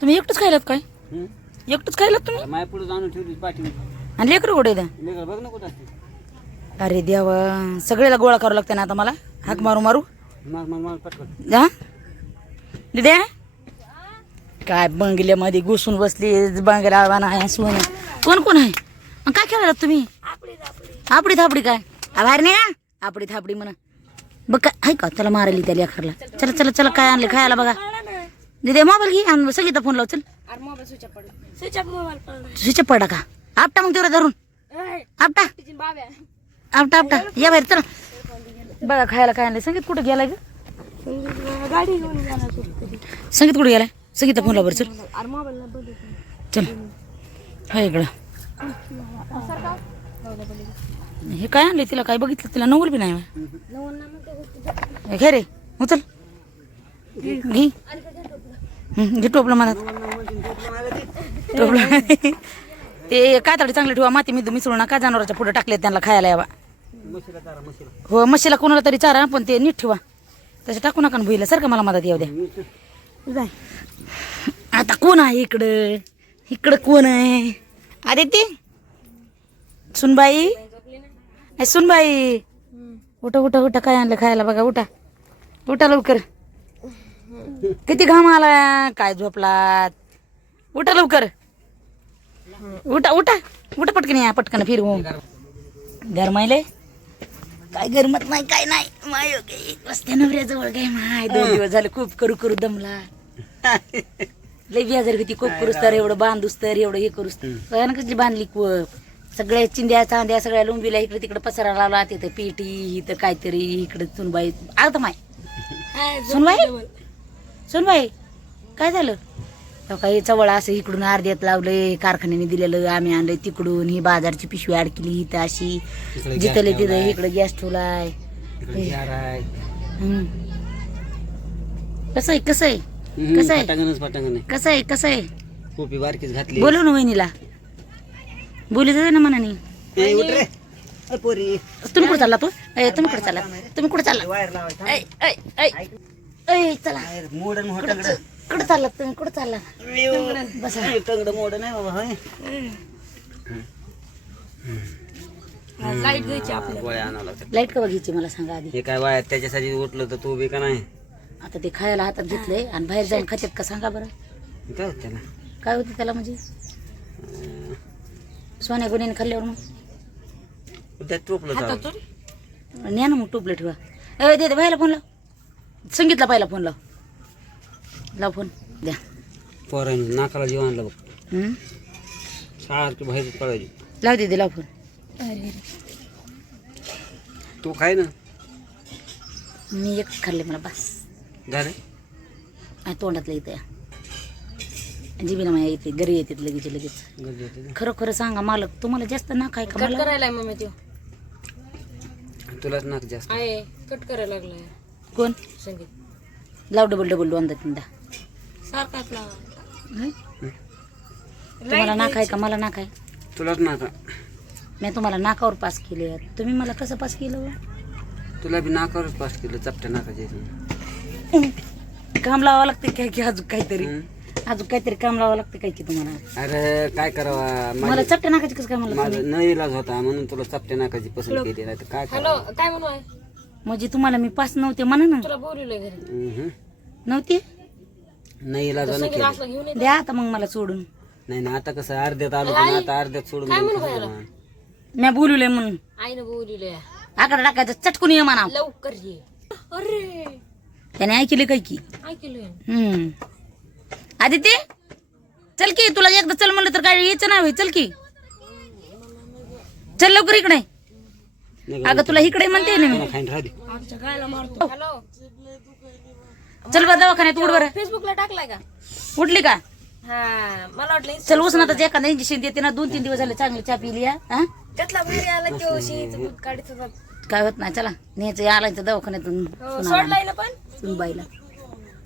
तुम्ही एकटंच खायलात काय? एकटंच खायलात तुम्ही? माया पुढे जाणून ठेवली पाठी आणि लेकरं कुठे द्या लेकर बघ ना कुठं असते. अरे देवा सगळ्याला गोळा करावं लागतं ना आता मला? हाक मारू मारू? मार मार मार पटकन. हा? दिद्या काय बंगल्यामध्ये घुसून बसली बंगला बाना सोन. कोण कोण आहे? अन काय खेळायला तुम्ही? आपडी थापडी काय? आ, बाहेर नाही ना आपडी थापडी म्हणा. बघ काय आहे का? त्याला मारायली त्या लेखरला चला चला चला काय आणले? खायला बघा. दिदे मोबाईल घे आणि संगीता फोन लाव चल. स्विच पडा. का? आपटा मग तेवढं धरून. आपटा. आपटा आपटा. या बाहेर चला. बघा खायला काय आणले संगीत कुठं गेलाय ग? गाडी घेऊन संगीत कुठे गेलाय? संगीता फोन लाव बरं चल. अरे मोबाईल चल. हा इकडं. हे काय आणले तिला? काय बघितलं तिला? नवल बी नाही घे रे. उचल. घे. घे टोपलं मला. टोपलं. ते काय तरी चांगले ठेवा माती मी मिसळू नका जनावराच्या पुढे टाकले त्यांना खायला यावा. हो म्हशीला कोणाला तरी चारा पण ते नीट ठेवा. तसे टाकू नका भुईला सर का मला मदत येऊ द्या. जाय. आता कोण आहे इकडं? इकडं कोण आहे? अरे ते सुनबाई? सुनबाई उठा उठा उठा काय आणलं खायला बघा उठा. उठा लवकर. किती घाम आला काय झोपलात? उठा लवकर. उठा उठा. उठा पटकन या पटकन फिरवू गरमायले? काय गरमत नाही काय नाही. माय गे रस्त्या नवऱ्याजवळ काय माय? दोन दिवस झाले खूप करू करू दमला. लय बिहाजर होती खूप करूस तर एवढं बांधूस तर एवढं हे करूस. तर ना कसली बांधली खूप सगळ्या चिंध्या चांद्या सगळ्या लुंबीला इकडे तिकडे पसारा लावला तिथं पेटी इथं काहीतरी इकडे सुनबाई. आता माय. सुनबाई? सुनबाई काय झालं? काही चवळ असं इकडून अर्ध्यात लावलंय कारखान्याने दिलेलं आम्ही आणलंय तिकडून ही बाजारची पिशवी अडकली इथं अशी. जिथले तिथं. इकडे गॅस ठेवलाय. कसं आहे कसं आहे? कसं आहे? कसं आहे कसं आहे? कोपी बारकीच घातली. बोलू ना वहिनीला. बोलू दे ना मनाने. ए, उठ रे. अ, पोरी. तुम्ही कुठे चालला तू? तुम्ही कुठे चालला? तुम्ही कुठे चालला? ऐ, चला. मोडन कुठं चालला तुम्ही? कुठं चालला? बसा. टंगड मोड नाही बाबा होय. लाइट द्यायची आपल्याला. गोळ्या आणावं लागतात. लाइट का बघायची मला सांगा आधी? हे काय वायर त्याच्यासाठी उठलं तर तू बी का नाही? आता ते खायला हातात घेतलंय आणि बाहेर जाऊन खात्यात का सांगा बरं. काय होत त्याला? काय होतं त्याला म्हणजे? सोन्या गुन्ह्याने खाल्ल्यावर मग? उद्या टोपलं जावं. न्या ना मग टोपलं ठेवा. ए दे दे बायला फोन लाव. संगीतला पहिला फोन लाव लाव फोन द्या. पोरांनी नाकाला जीव आणलं बघ. हम्म? सारखी बाहेर पडायची. लाव दे दे लाव फोन तू खाय ना. मी एक खाल्ले मला बस. झालं आणि तोंडातलं येतं या. जिबीला माया येते घरी येते लगेच लगेच. ना. खरं खरं सांगा मालक तुम्हाला जास्त ना काय का कट मला? करायला मम्मी तुलाच नाक जास्त. आहे कट करायला लागलाय. कोण? संगीत लाव डबल डबल दोनदा तीनदा सारखाच लावा हं? तुम्हाला नाक आहे का? मला नाक आहे. तुलाच नाका मी तुम्हाला नाकावर पास केले. तुम्ही मला कसं पास केलं बा? तुला बी नाकावरच पास केलं चपट्या नाकाचे काम लावावं लागते काय की अजून काहीतरी? हं? अजून काहीतरी काम लावावं लागते काय की तुम्हाला? अरे काय करावा? मला माझं चपट्या नाकाची कसं काय मला माझं न इलाज होता म्हणून तुला चपट्या नाकाची पसंत केली नाही तर काय करावं? काय म्हणू आहे? म्हणजे तुम्हाला मी पास नव्हते म्हणा ना. तुला बोलवलंय घरी. हम्म. नव्हते? नाही इलाजानं संगीत केलं. असला घेऊन ये. द्या आता मग मला सोडून. नाही ना आता कसं अर्ध्यात आलो पण आता अर्ध्यात सोडून देऊन कसं? मी बोलवले म्हणून. आईनं बोलवलंय. आकडे टाकायचं चटकून ये म्हणा. लवकर ये. अरे. त्याने ऐकले काय की? ऐकलंय. हम्म. आदित्य चल की तुला एकदा चल म्हणलं तर काय यायचं नाही होय चल की. चल लवकर इकडे नाही अगं तुला इकडे म्हणते ना मी. आमच्या गायला मारतो. हॅलो. चल बा दवाखान्यात उठ बरं. फेसबुकला टाकलाय का? उठली का? हा मला वाटलं चल उष्णताच एखादा इंजेक्शन देते ना दोन तीन दिवस झाले चांगली चहा पिली हा? हा? त्यातला भारी आला की शेळीचं दूध काढत होता. काय होत नाही चला. न्यायचं आला इथं दवाखान्यातून. हो, सोडलाय ना पण? सुनबाईला.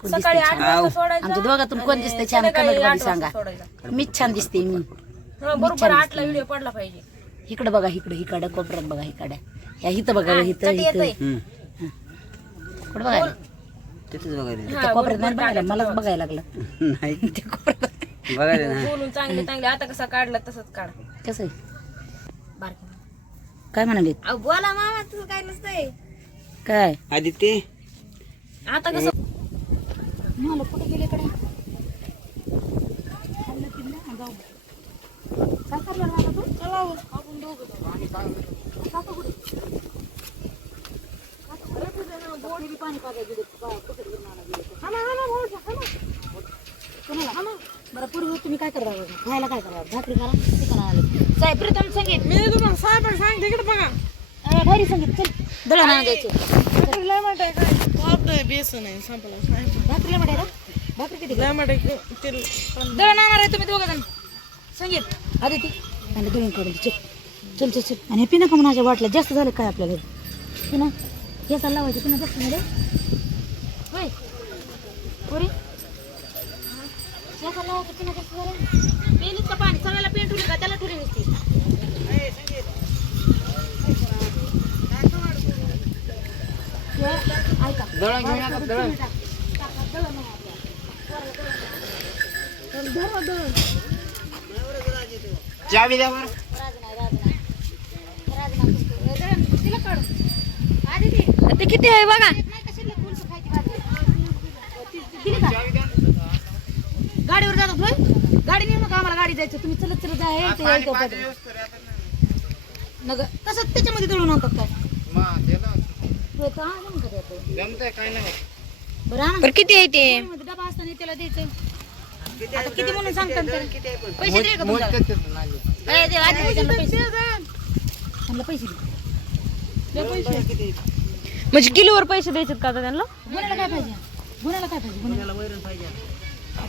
कोण सकाळी दिसतंय आठ छान? वाजता सोडायचं आमच्या दोघातून कोण दिसतंय छान? संध्याकाळी कमेंट आठमध्ये सांगा. सोडायचं. मीच छान दिसते मी. हो, बरोबर आठला व्हिडिओ पडला पाहिजे. इकडे बघा इकडे हिकडं कोपऱ्यात बघा हिकडं या इथं बघा इथं हम्म. कुठं बघा तिथेच बघायला त्या कोपऱ्यात नाही बघायला मलाच बघायला लागलं. नाही. त्या कोपऱ्यात. बघायला ना बोलून चांगले चांगले. आता कसा काढला तसंच काढ. कसं? आहे बारकी काय म्हणाले? अहो, बोला मामा तुझं काय नसतंय. काय? आदित्य? आता कसं? मला कुठे गेले कडे बरं पूर्वी तुम्ही काय करणार खायला काय करा भाकरी करा आले साहेब प्रीतम संगीत मी तुम्हाला साहेब सांगते इकडे बघा अं, संगीत चल दळण आणायचं लय म्हणताय काय बेसन आहे? संपला साहेब भाकरीला म्हणाय का भाकरी किती लय म्हणताय ते दळण आहे तुम्ही दोघं जण संगीत आदिती आणि दळण काढून. चल चल चल चल. आणि पिना का म्हणाच्या वाटलं? जास्त झालं काय आपल्याला? पिना हे चाल लावायचं पिना जास्त मध्ये होय. पोरी. लावायचं पिना जास्त झालं. पेलीच का पाणी? सगळ्याला ठुली का? त्याला ठुली नसती. हे, ऐका चावी द्या बरं ते किती आहे बघा. गाडीवर जातात होय गाडी नेऊ नका आम्हाला गाडी जायचं. तुम्ही चलत चलत हे पाठवा. नग तसंच त्याच्यामध्ये दळून आणतात काय? बरं. किती आहे ते? डबा असताना त्याला द्यायचं. आता किती म्हणून सांगतात? पैसे दे का तुमच्याला? ए, दे, आधी दे त्यांना पैसे त्यांना पैसे दे. म्हणजे किलोवर पैसे द्यायचे का आता त्यांना? गुन्ह्याला काय पाहिजे? गुन्ह्याला काय पाहिजे? गुन्ह्याला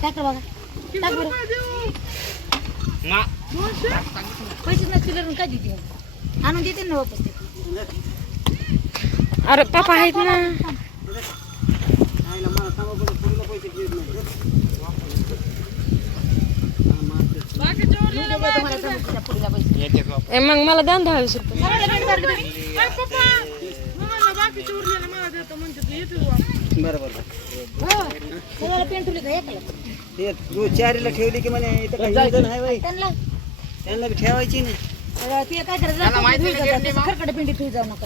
टाक रे बघा टाक बरं. पैसेच नसतील काय देते? आणून देते ना वापस ते. अरे पापा आहेत ना. मी देते तुम्हाला समोरच्या पुढीला पैसे ए, मग मला द्या ना दहा वीस रुपये चारीला ठेवली की म्हणे इथं काही वजन आहे बाई. त्यांना. बी ठेवायची ना सगळं ते काय करायचं? खरकडे पिंडी ठेवू जाऊ नका.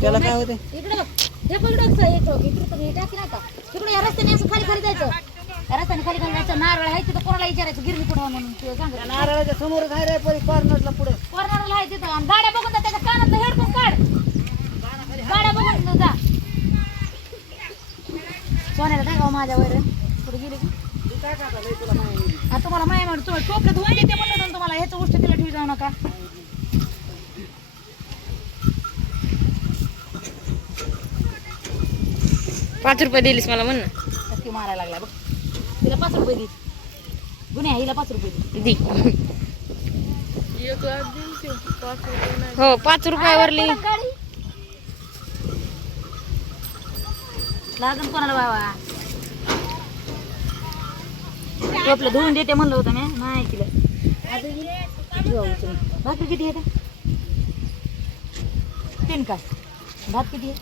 त्याला काय होते इकडे बघ हे बघ इकडं एक ठेव. इकडे तर टाकी नका तिकडे या रस्त्याने असं खाली खाली जायचं. रस्त्याने खाली खाली जायचं नारळ आहे तिथं कोणाला विचारायचं? गिरणी कुठं म्हणून? ते सांगायचं नारळाच्या समोर काय रे परी कॉर्नरला पुढे. कॉर्नरला आहे तिथं. आणि गाड्या बघून जा त्याच्या कानातलं हेडफोन काढ. गाड्या बघून जा. सोन्याला टाकावं माझ्या वर. पुढे गेले की? आता तुम्हाला माय म्हणतो टोपल्यात होईल ते म्हणलं होतं तुम्हाला. ह्याचं गोष्ट तिला ठेवू जाऊ नका. पाच रुपये दिलीस मला म्हण ना. नक्की मारायला लागला बघ. तिला पाच रुपये दे. गुन्हे हिला पाच रुपये दे. ते पाच रुपये हो पाच रुपयावरली. लागन कोणाला बाबा? आपलं धुवून देते म्हणलं होतं मी. नाही केलं भाकरी किती आहे तीन का? भात किती आहे?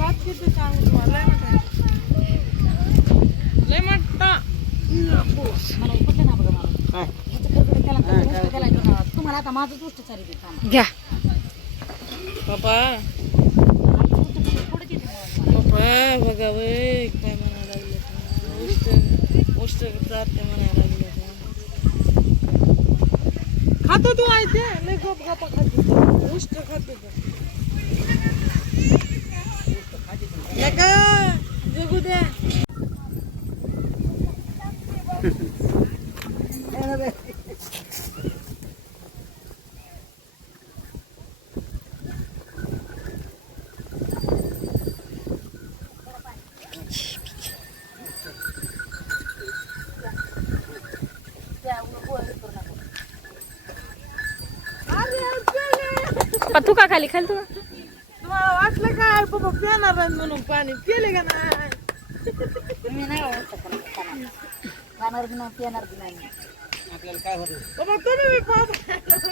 बात किती सांगू तुम्हाला लय म्हणताय म्हणता मला ना बघा मला काय तुम्हाला आता माझं गोष्ट चालू आहे काम घ्या. बाबा. पुढे बाबा बघा वय काय म्हणायला लागले उष्ट उष्ट जाते म्हणायला लागले खातो तू आहे ते लय गप गप खातो. उष्ट खातो का नका जगू द्या तू का खाली? खाली तू वाटलं काय बाबा पिणार म्हणून पाणी. केले का ना मी नाही. खाणार बी नाही पिणार बी नाही आपल्याला काय होत बाबा तुम्ही बी पाच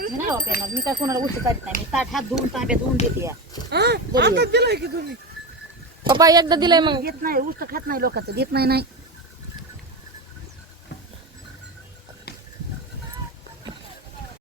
मी नाही मी काय कोणाला काढत नाही मी ताट हात धुवून तांब्या धुवून देते या. आता दिलंय की तुम्ही पप्पा एकदा दिलंय मग देत नाही उष्ट खात नाही लोकांचं देत नाही नाही